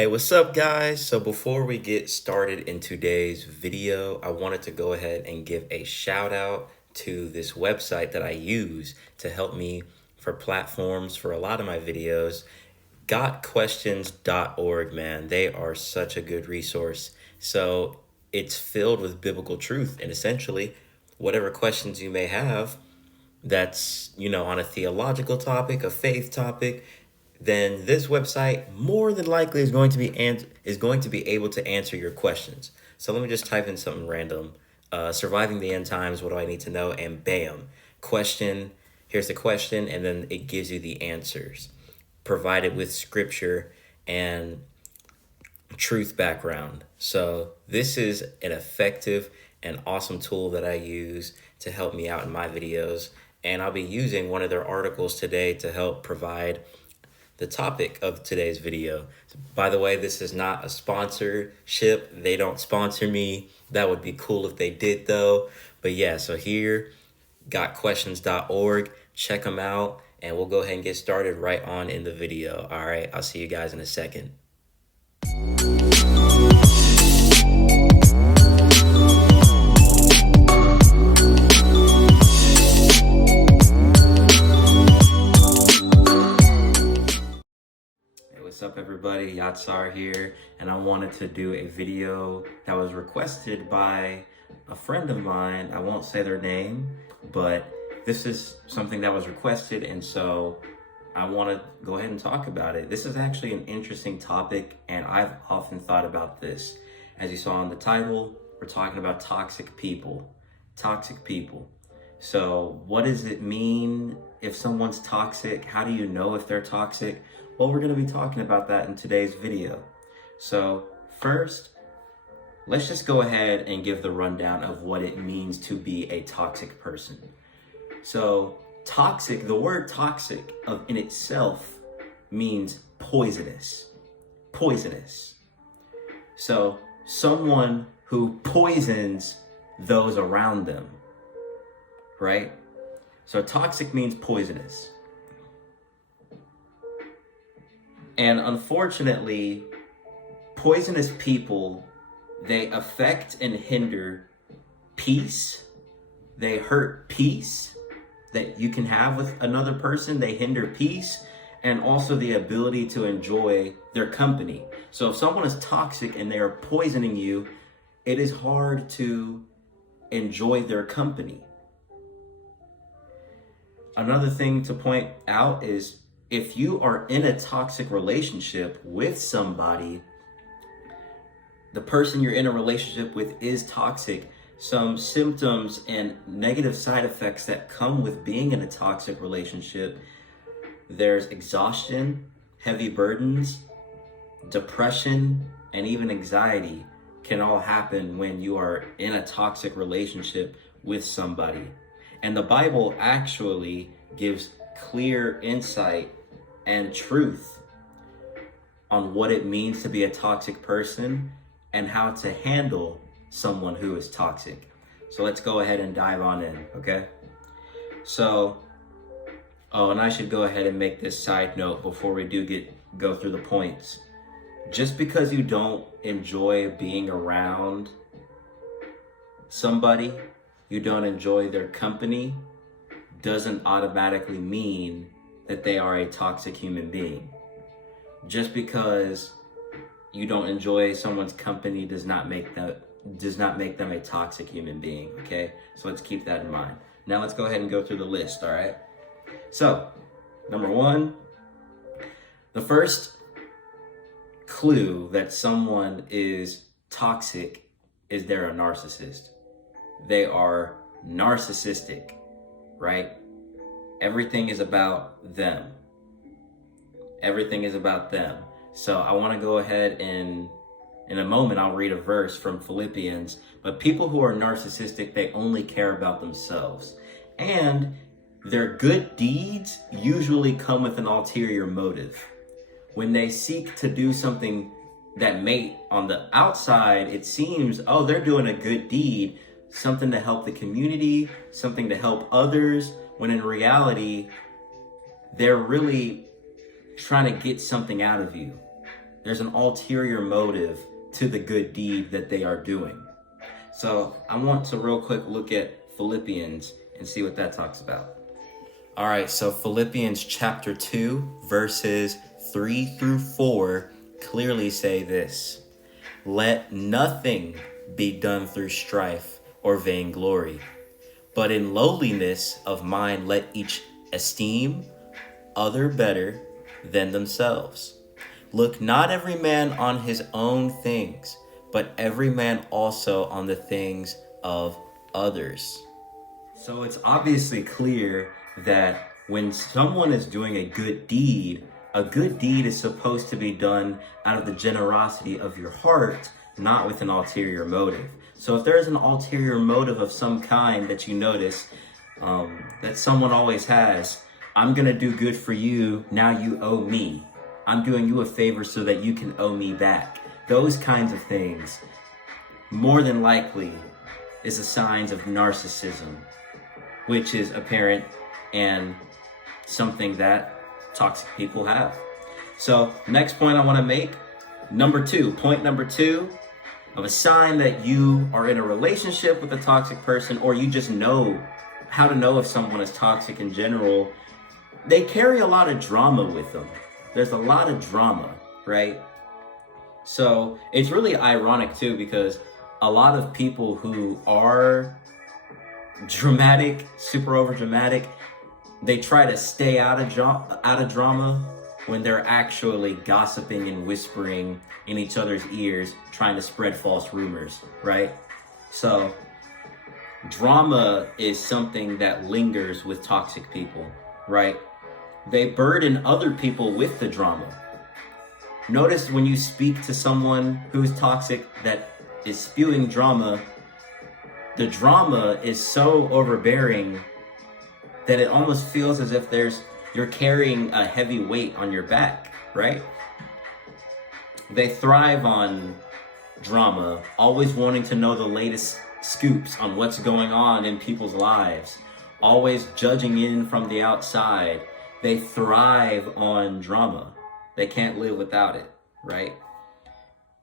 Hey, what's up, guys? So before we get started in today's video, I wanted to go ahead and give a shout out to this website that I use to help me for platforms for a lot of my videos. Gotquestions.org, man. They are such a good resource. So it's filled with biblical truth, and essentially whatever questions you may have that's, on a theological topic, a faith topic, then this website more than likely is going to be able to answer your questions. So let me just type in something random. Surviving the end times, what do I need to know? And bam, question. Here's the question, and then it gives you the answers provided with scripture and truth background. So this is an effective and awesome tool that I use to help me out in my videos. And I'll be using one of their articles today to help provide the topic of today's video. By the way, this is not a sponsorship. They don't sponsor me. That would be cool if they did though. But yeah, so here, gotquestions.org, check them out, and we'll go ahead and get started right on in the video. All right, I'll see you guys in a second. What's up, everybody? Yatsar here, and I wanted to do a video that was requested by a friend of mine. I won't say their name, but this is something that was requested, and so I want to go ahead and talk about it. This is actually an interesting topic, and I've often thought about this. As you saw in the title, we're talking about toxic people. Toxic people. So what does it mean if someone's toxic? How do you know if they're toxic? Well, we're going to be talking about that in today's video. So first, let's just go ahead and give the rundown of what it means to be a toxic person. So toxic, the word toxic in itself means poisonous. Poisonous. So someone who poisons those around them, right? So toxic means poisonous. And unfortunately, poisonous people, they affect and hinder peace. They hurt peace that you can have with another person. They hinder peace and also the ability to enjoy their company. So if someone is toxic and they are poisoning you, it is hard to enjoy their company. Another thing to point out is if you are in a toxic relationship with somebody, the person you're in a relationship with is toxic, some symptoms and negative side effects that come with being in a toxic relationship, there's exhaustion, heavy burdens, depression, and even anxiety can all happen when you are in a toxic relationship with somebody. And the Bible actually gives clear insight and truth on what it means to be a toxic person and how to handle someone who is toxic. So let's go ahead and dive on in, okay? So, and I should go ahead and make this side note before we go through the points. Just because you don't enjoy being around somebody, you don't enjoy their company, doesn't automatically mean that they are a toxic human being. Just because you don't enjoy someone's company does not make them a toxic human being, okay? So let's keep that in mind. Now let's go ahead and go through the list, all right? So, number one, the first clue that someone is toxic is they're a narcissist. They are narcissistic, right? Everything is about them. Everything is about them. So I want to go ahead and in a moment, I'll read a verse from Philippians, but people who are narcissistic, they only care about themselves. And their good deeds usually come with an ulterior motive. When they seek to do something that may, on the outside, it seems, oh, they're doing a good deed, something to help the community, something to help others, when in reality, they're really trying to get something out of you. There's an ulterior motive to the good deed that they are doing. So I want to real quick look at Philippians and see what that talks about. All right, so Philippians chapter 2, verses 3 through 4 clearly say this: let nothing be done through strife or vainglory, but in lowliness of mind let each esteem other better than themselves. Look not every man on his own things, but every man also on the things of others. So it's obviously clear that when someone is doing a good deed is supposed to be done out of the generosity of your heart, not with an ulterior motive. So if there is an ulterior motive of some kind that you notice that someone always has, I'm gonna do good for you, now you owe me. I'm doing you a favor so that you can owe me back. Those kinds of things, more than likely, is a signs of narcissism, which is apparent and something that toxic people have. So next point I want to make, point number two of a sign that you are in a relationship with a toxic person, or you just know how to know if someone is toxic in general. They carry a lot of drama with them. There's a lot of drama, right? So it's really ironic too, because a lot of people who are dramatic, super over dramatic, they try to stay out of drama when they're actually gossiping and whispering in each other's ears, trying to spread false rumors, right? So drama is something that lingers with toxic people, right? They burden other people with the drama. Notice when you speak to someone who's toxic that is spewing drama, the drama is so overbearing that it almost feels as if you're carrying a heavy weight on your back, right? They thrive on drama, always wanting to know the latest scoops on what's going on in people's lives, always judging in from the outside. They thrive on drama. They can't live without it, right?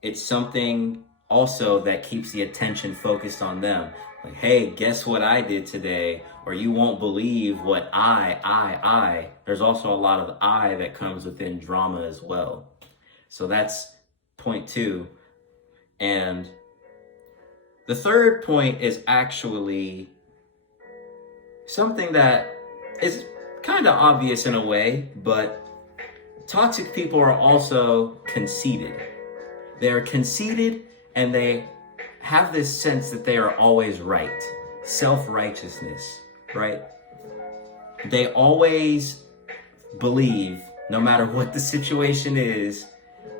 It's something also that keeps the attention focused on them. Like, hey, guess what I did today? Or you won't believe what I. There's also a lot of I that comes within drama as well. So that's point two. And the third point is actually something that is kind of obvious in a way, but toxic people are also conceited. They are conceited and they have this sense that they are always right. Self-righteousness, right? They always believe, no matter what the situation is,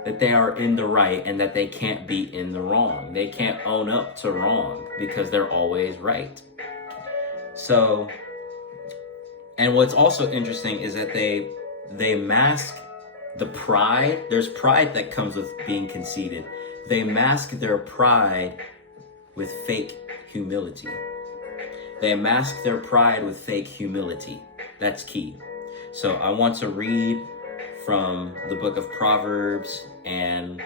that they are in the right and that they can't be in the wrong. They can't own up to wrong because they're always right. So, and what's also interesting is that they mask the pride. There's pride that comes with being conceited. They mask their pride with fake humility. They mask their pride with fake humility. That's key. So I want to read from the book of Proverbs and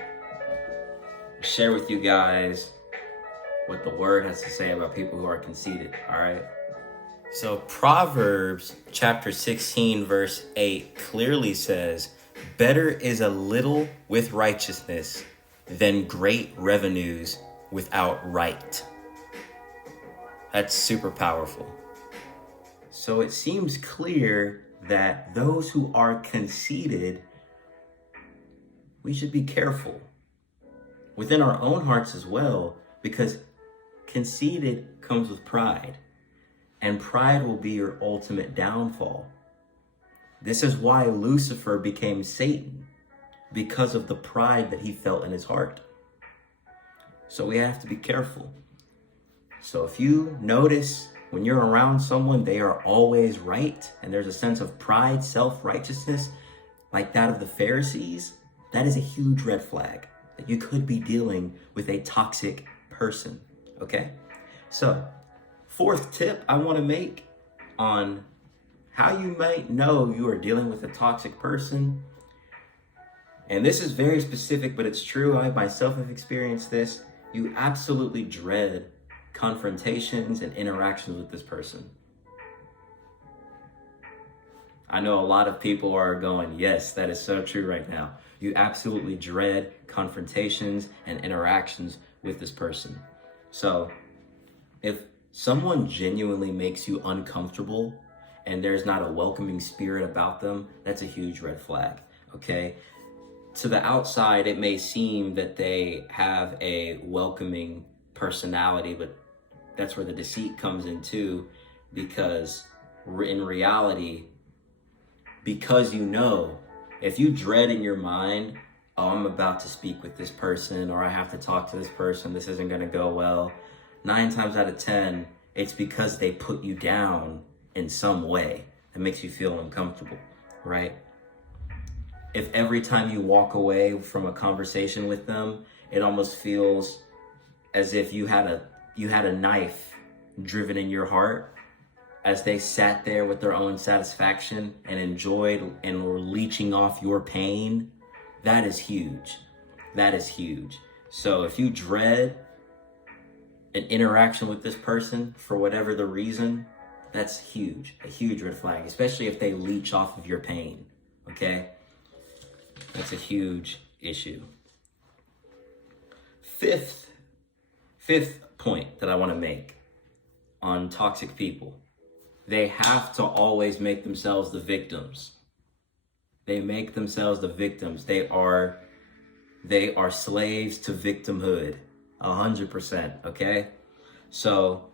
share with you guys what the word has to say about people who are conceited, all right? So Proverbs chapter 16, verse 8 clearly says, better is a little with righteousness than great revenues without right. That's super powerful. So it seems clear that those who are conceited, we should be careful within our own hearts as well, because conceited comes with pride, and pride will be your ultimate downfall. This is why Lucifer became Satan, because of the pride that he felt in his heart. So we have to be careful. So if you notice when you're around someone, they are always right, and there's a sense of pride, self-righteousness, like that of the Pharisees, that is a huge red flag that you could be dealing with a toxic person, okay? So, fourth tip I want to make on how you might know you are dealing with a toxic person And this is very specific, but it's true. I myself have experienced this. You absolutely dread confrontations and interactions with this person. I know a lot of people are going, yes, that is so true right now. You absolutely dread confrontations and interactions with this person. So if someone genuinely makes you uncomfortable and there's not a welcoming spirit about them, that's a huge red flag, okay? To the outside, it may seem that they have a welcoming personality, but that's where the deceit comes in too, because in reality, because you know, if you dread in your mind, oh, I'm about to speak with this person, or I have to talk to this person, this isn't gonna go well, 9 times out of 10, it's because they put you down in some way that makes you feel uncomfortable, right? If every time you walk away from a conversation with them, it almost feels as if you had a knife driven in your heart, as they sat there with their own satisfaction and enjoyed and were leeching off your pain, that is huge. That is huge. So if you dread an interaction with this person for whatever the reason, that's huge, a huge red flag, especially if they leech off of your pain, okay? That's a huge issue. Fifth point that I want to make on toxic people. They have to always make themselves the victims. They make themselves the victims. They are slaves to victimhood, 100%, okay? So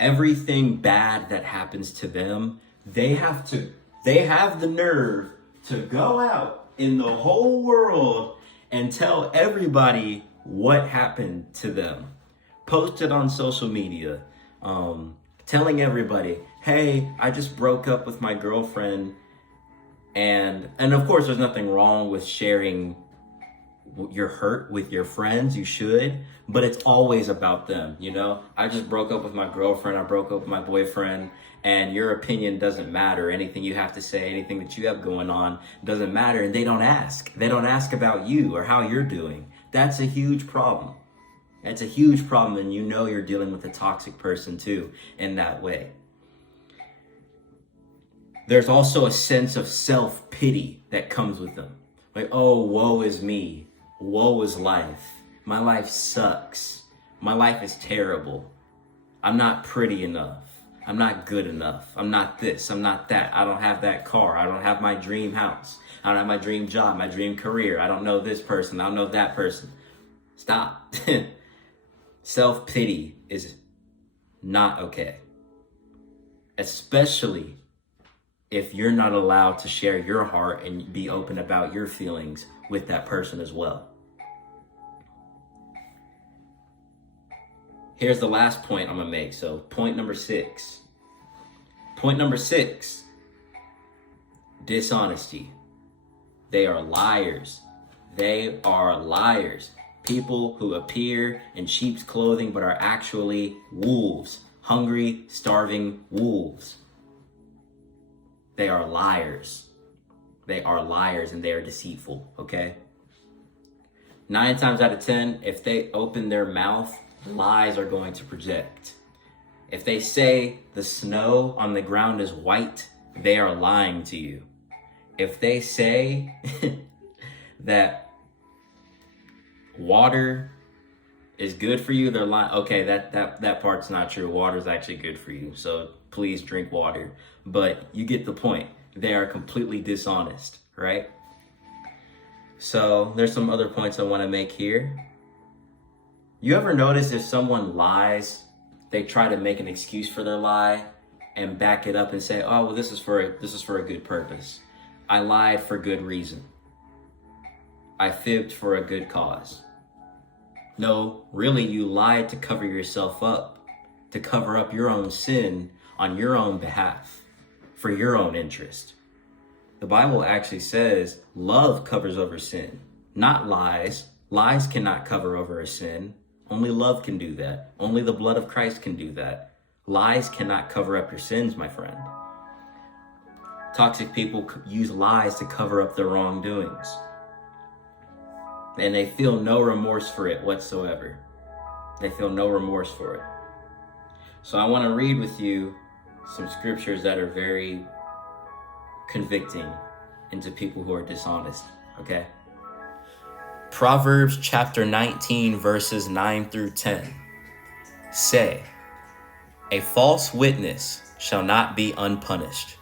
everything bad that happens to them, they have the nerve to go out in the whole world and tell everybody what happened to them. Post it on social media, telling everybody, hey, I just broke up with my girlfriend. And of course, there's nothing wrong with sharing your hurt with your friends. You should, but it's always about them. You know, I just broke up with my girlfriend. I broke up with my boyfriend, and your opinion doesn't matter. Anything you have to say, anything that you have going on doesn't matter. And they don't ask. They don't ask about you or how you're doing. That's a huge problem. That's a huge problem, and you know you're dealing with a toxic person too in that way. There's also a sense of self-pity that comes with them. Like, oh, woe is me. Woe is life. My life sucks. My life is terrible. I'm not pretty enough. I'm not good enough. I'm not this. I'm not that. I don't have that car. I don't have my dream house. I don't have my dream job, my dream career. I don't know this person. I don't know that person. Stop. Self-pity is not okay. Especially if you're not allowed to share your heart and be open about your feelings with that person as well. Here's the last point I'm gonna make. So point number 6. Point number 6, dishonesty. They are liars. They are liars. People who appear in sheep's clothing but are actually wolves. Hungry, starving wolves. They are liars. They are liars and they are deceitful, okay? 9 times out of 10, if they open their mouth, lies are going to project. If they say the snow on the ground is white, they are lying to you. If they say that water is good for you, they're lying. Okay, that part's not true. Water's actually good for you, so please drink water. But you get the point. They are completely dishonest, right? So there's some other points I want to make here. You ever notice if someone lies, they try to make an excuse for their lie and back it up and say, oh, well, this is for a good purpose. I lied for good reason. I fibbed for a good cause. No, really, you lied to cover yourself up, to cover up your own sin on your own behalf, for your own interest. The Bible actually says love covers over sin, not lies. Lies cannot cover over a sin. Only love can do that. Only the blood of Christ can do that. Lies cannot cover up your sins, my friend. Toxic people use lies to cover up their wrongdoings. And they feel no remorse for it whatsoever. They feel no remorse for it. So I want to read with you some scriptures that are very convicting into people who are dishonest, okay? Proverbs chapter 19, verses 9 through 10 say, "A false witness shall not be unpunished,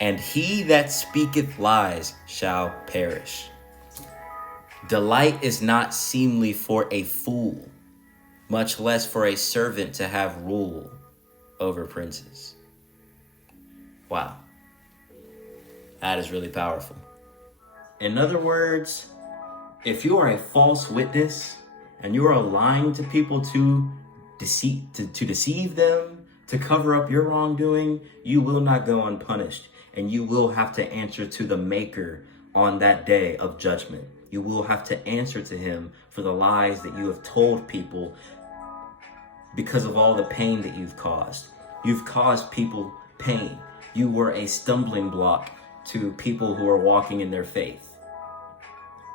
and he that speaketh lies shall perish. Delight is not seemly for a fool, much less for a servant to have rule over princes." Wow. That is really powerful. In other words, if you are a false witness and you are lying to people to deceive them, to cover up your wrongdoing, you will not go unpunished, and you will have to answer to the Maker on that day of judgment. You will have to answer to him for the lies that you have told people because of all the pain that you've caused. You've caused people pain. You were a stumbling block to people who are walking in their faith.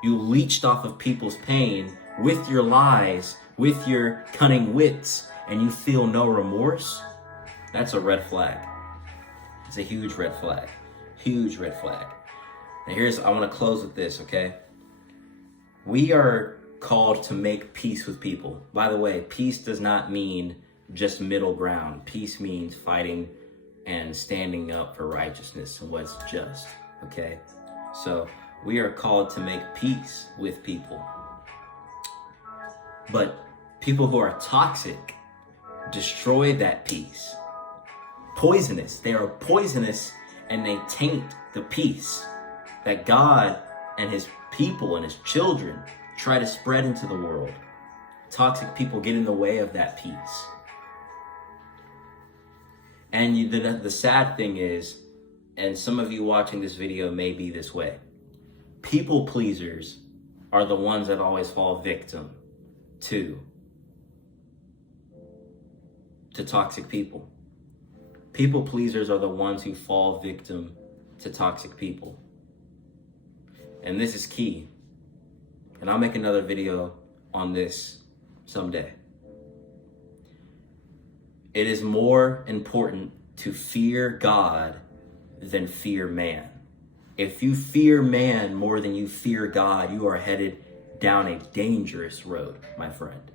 You leached off of people's pain with your lies, with your cunning wits, and you feel no remorse. That's a red flag. It's a huge red flag. Huge red flag. And I want to close with this, okay? We are called to make peace with people. By the way, peace does not mean just middle ground. Peace means fighting and standing up for righteousness and what's just, okay? So we are called to make peace with people. But people who are toxic destroy that peace. Poisonous. They are poisonous, and they taint the peace that God and his people and his children try to spread into the world. Toxic people get in the way of that peace. And the sad thing is, and some of you watching this video may be this way, people pleasers are the ones that always fall victim to toxic people. People pleasers are the ones who fall victim to toxic people. And this is key. And I'll make another video on this someday. It is more important to fear God than fear man. If you fear man more than you fear God, you are headed down a dangerous road, my friend.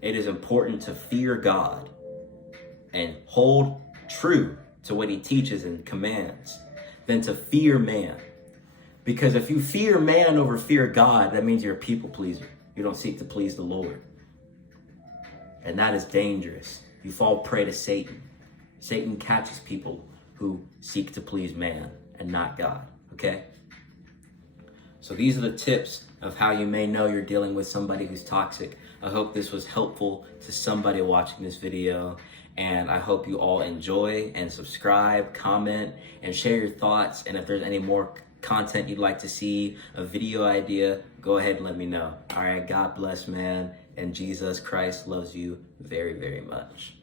It is important to fear God and hold true to what he teaches and commands than to fear man. Because if you fear man over fear God, that means you're a people pleaser. You don't seek to please the Lord. And that is dangerous. You fall prey to Satan. Satan catches people who seek to please man and not God, okay? So these are the tips of how you may know you're dealing with somebody who's toxic. I hope this was helpful to somebody watching this video, and I hope you all enjoy and subscribe, comment, and share your thoughts. And if there's any more content you'd like to see, a video idea, go ahead and let me know. All right, God bless, man, and Jesus Christ loves you very, very much.